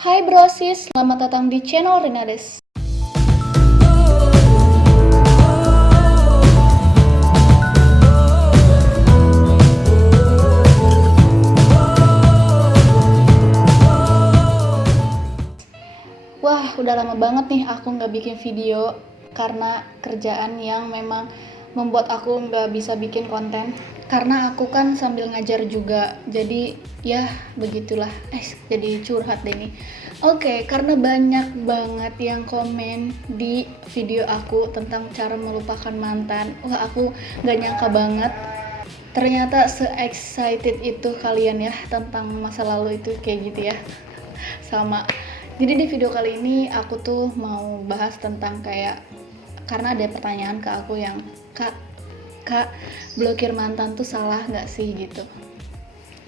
Hai brosis, selamat datang di channel Rinades. Wah, udah lama banget nih aku nggak bikin video karena kerjaan yang memang membuat aku nggak bisa bikin konten. Karena aku kan sambil ngajar juga, jadi ya begitulah. Jadi curhat deh nih. Oke, karena banyak banget yang komen di video aku tentang cara melupakan mantan. Wah, aku nggak nyangka banget. Ternyata se-excited itu kalian ya tentang masa lalu itu kayak gitu ya. Sama. Jadi di video kali ini aku tuh mau bahas tentang kayak, karena ada pertanyaan ke aku yang kak blokir mantan tuh salah nggak sih gitu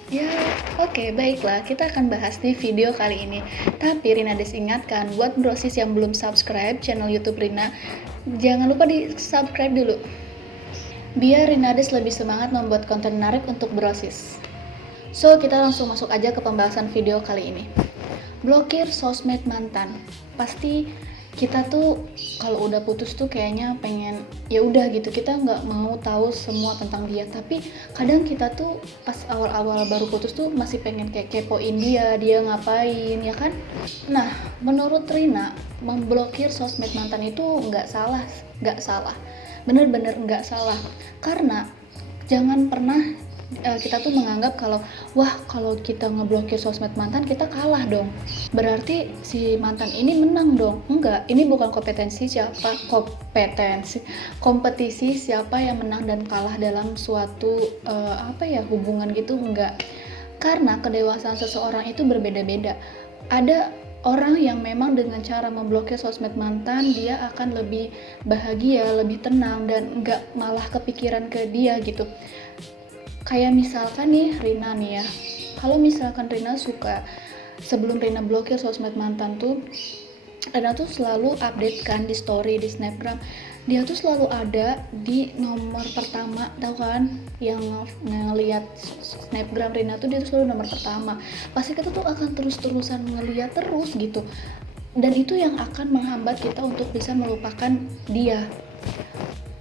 ya. Oke, baiklah, kita akan bahas di video kali ini. Tapi Rinades ingatkan buat brosis yang belum subscribe channel YouTube Rina, jangan lupa di subscribe dulu biar Rinades lebih semangat membuat konten menarik untuk brosis. So, kita langsung masuk aja ke pembahasan video kali ini. Blokir sosmed mantan. Pasti kita tuh kalau udah putus tuh kayaknya pengen ya udah gitu, kita nggak mau tahu semua tentang dia. Tapi kadang kita tuh pas awal-awal baru putus tuh masih pengen kayak kepoin dia ngapain ya kan. Nah, menurut Rina, memblokir sosmed mantan itu nggak salah, bener-bener nggak salah. Karena jangan pernah kita tuh menganggap kalau kita ngeblokir sosmed mantan kita kalah dong, berarti si mantan ini menang dong. Enggak, ini bukan kompetisi siapa yang menang dan kalah dalam suatu hubungan gitu, enggak. Karena kedewasaan seseorang itu berbeda-beda. Ada orang yang memang dengan cara memblokir sosmed mantan dia akan lebih bahagia, lebih tenang, dan enggak malah kepikiran ke dia gitu. Kayak misalkan nih Rina nih ya, kalau misalkan Rina suka, sebelum Rina blokir sosmed mantan tuh, Rina tuh selalu update kan di story di snapgram, dia tuh selalu ada di nomor pertama, tahu kan, yang ngelihat snapgram Rina tuh dia tuh selalu nomor pertama. Pasti kita tuh akan terus-terusan ngeliat terus gitu, dan itu yang akan menghambat kita untuk bisa melupakan dia.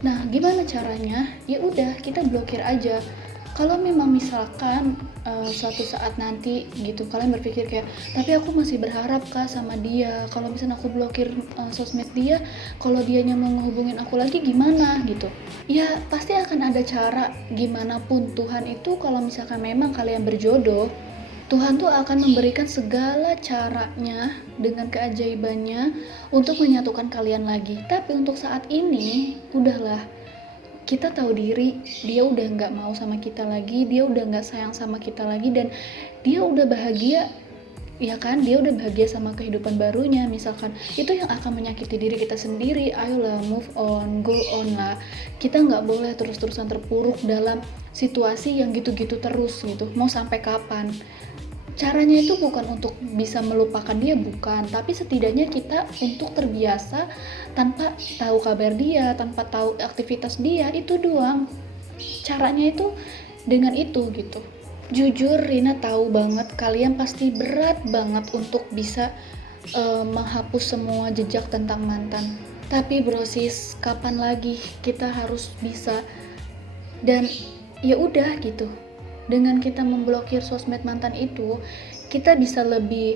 Nah, gimana caranya? Ya udah, kita blokir aja. Kalau memang misalkan suatu saat nanti gitu kalian berpikir kayak, tapi aku masih berharap kak sama dia, kalau misalnya aku blokir sosmed dia, kalau dianya mau ngehubungin aku lagi gimana gitu. Ya pasti akan ada cara, gimana pun Tuhan itu kalau misalkan memang kalian berjodoh, Tuhan tuh akan memberikan segala caranya dengan keajaibannya untuk menyatukan kalian lagi. Tapi untuk saat ini udahlah, kita tahu diri, dia udah nggak mau sama kita lagi, dia udah nggak sayang sama kita lagi, dan dia udah bahagia, ya kan, dia udah bahagia sama kehidupan barunya misalkan. Itu yang akan menyakiti diri kita sendiri. Ayolah, move on, go on lah. Kita nggak boleh terus-terusan terpuruk dalam situasi yang gitu-gitu terus gitu. Mau sampai kapan? Caranya itu bukan untuk bisa melupakan dia, bukan, tapi setidaknya kita untuk terbiasa tanpa tahu kabar dia, tanpa tahu aktivitas dia, itu doang. Caranya itu dengan itu gitu. Jujur Rina tahu banget kalian pasti berat banget untuk bisa menghapus semua jejak tentang mantan. Tapi brosis, kapan lagi kita harus bisa, dan ya udah gitu. Dengan kita memblokir sosmed mantan itu, kita bisa lebih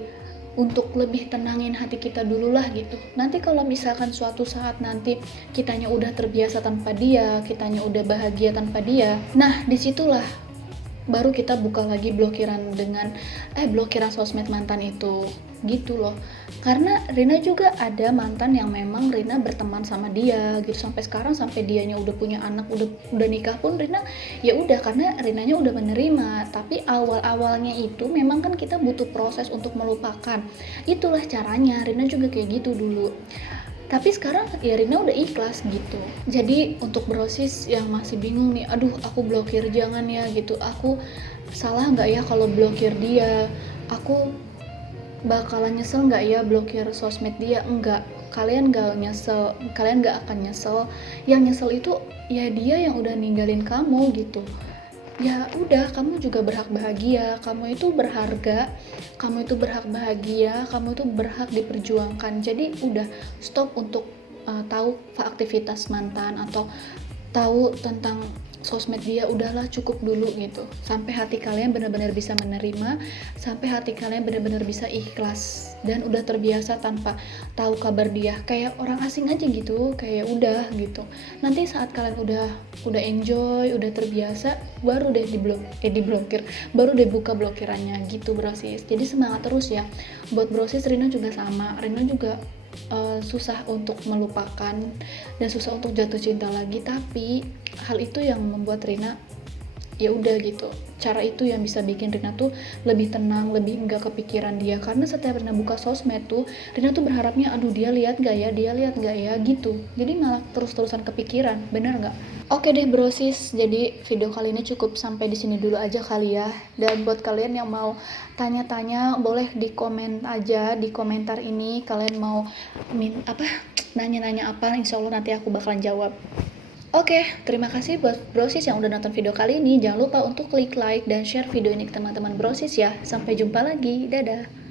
tenangin hati kita dulu lah gitu. Nanti kalau misalkan suatu saat nanti kitanya udah terbiasa tanpa dia, kitanya udah bahagia tanpa dia, nah disitulah baru kita buka lagi blokiran sosmed mantan itu gitu loh. Karena Rina juga ada mantan yang memang Rina berteman sama dia gitu sampai sekarang, sampai dianya udah punya anak, udah nikah pun Rina ya udah, karena Rinanya udah menerima. Tapi awal-awalnya itu memang kan kita butuh proses untuk melupakan. Itulah caranya, Rina juga kayak gitu dulu. Tapi sekarang ya Rina udah ikhlas gitu. Jadi untuk brosis yang masih bingung nih, aduh aku blokir, jangan ya gitu, aku salah nggak ya kalau blokir dia, aku bakalan nyesel nggak ya blokir sosmed dia? Enggak, kalian nggak akan nyesel. Yang nyesel itu ya dia yang udah ninggalin kamu gitu. ya udah, kamu juga berhak bahagia, kamu itu berharga, kamu itu berhak bahagia, kamu itu berhak diperjuangkan. Jadi udah, stop untuk tahu aktivitas mantan atau tahu tentang sosmed dia. Udahlah, cukup dulu gitu, sampai hati kalian benar-benar bisa menerima, sampai hati kalian benar-benar bisa ikhlas dan udah terbiasa tanpa tahu kabar dia, kayak orang asing aja gitu, kayak udah gitu. Nanti saat kalian udah enjoy, udah terbiasa, baru deh diblokir, baru deh buka blokirannya gitu brosis. Jadi semangat terus ya buat brosis. Rina juga sama, Rina juga susah untuk melupakan dan susah untuk jatuh cinta lagi, tapi hal itu yang membuat Rina ya udah gitu, cara itu yang bisa bikin Rina tuh lebih tenang, lebih enggak kepikiran dia. Karena setiap Rina buka sosmed tuh, Rina tuh berharapnya aduh dia lihat gak ya gitu, jadi malah terus-terusan kepikiran, bener nggak? Oke deh brosis, jadi video kali ini cukup sampai di sini dulu aja kali ya. Dan buat kalian yang mau tanya-tanya, boleh di komen aja di komentar ini, kalian mau nanya-nanya apa, insya Allah nanti aku bakalan jawab. Oke, terima kasih buat brosis yang udah nonton video kali ini. Jangan lupa untuk klik like dan share video ini ke teman-teman brosis ya. Sampai jumpa lagi, dadah.